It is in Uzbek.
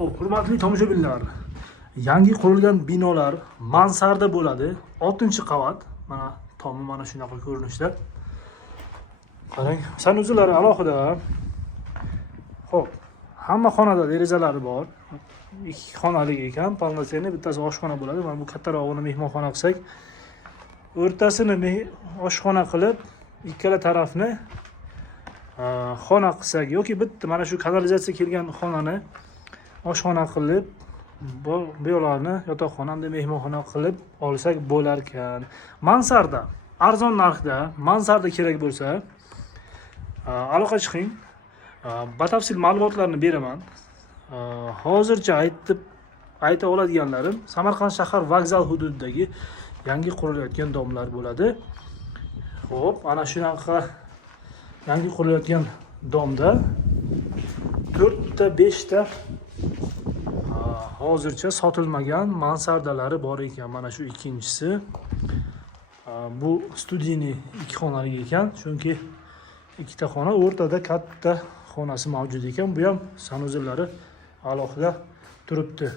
Xo'p, hurmatli tomoshabinlar, yangi qurilgan binolar mansarda bo'ladi. 6-qavat. Mana tomi mana shunaqa ko'rinishda. Qarang, sanuzlari alohida. Xo'p, hamma xonada derazalari bor. 2 xonali ekan, полноценный, bittasi oshxona bo'ladi. Mana bu kattarog'ini mehmonxona qilsak, o'rtasini oshxona qilib, ikkala tarafni xona qilsak yoki bitta mana shu kanalizatsiya kelgan xonani oshxona qilib, bu yoqlarni yotoqxona hamda mehmonxona qilib olsak bo'lar ekan. Mansarda arzon narxda, mansarda kerak bo'lsa, aloqa chiqing. Batafsil ma'lumotlarni beraman. Hozircha ayta oladiganlarim Samarqand shahar vokzal hududidagi yangi qurilayotgan domlar bo'ladi. Xo'p, ana shunaqa yangi qurilayotgan domda 4 ta 5 ta hozircha sotilmagan mansardalari bor ekan. Mana shu ikkinchisi. Bu studiyni 2 xonali ekan, chunki 2 ta xona, o'rtada katta xonasi mavjud ekan. Bu ham sanuzllari alohida turibdi.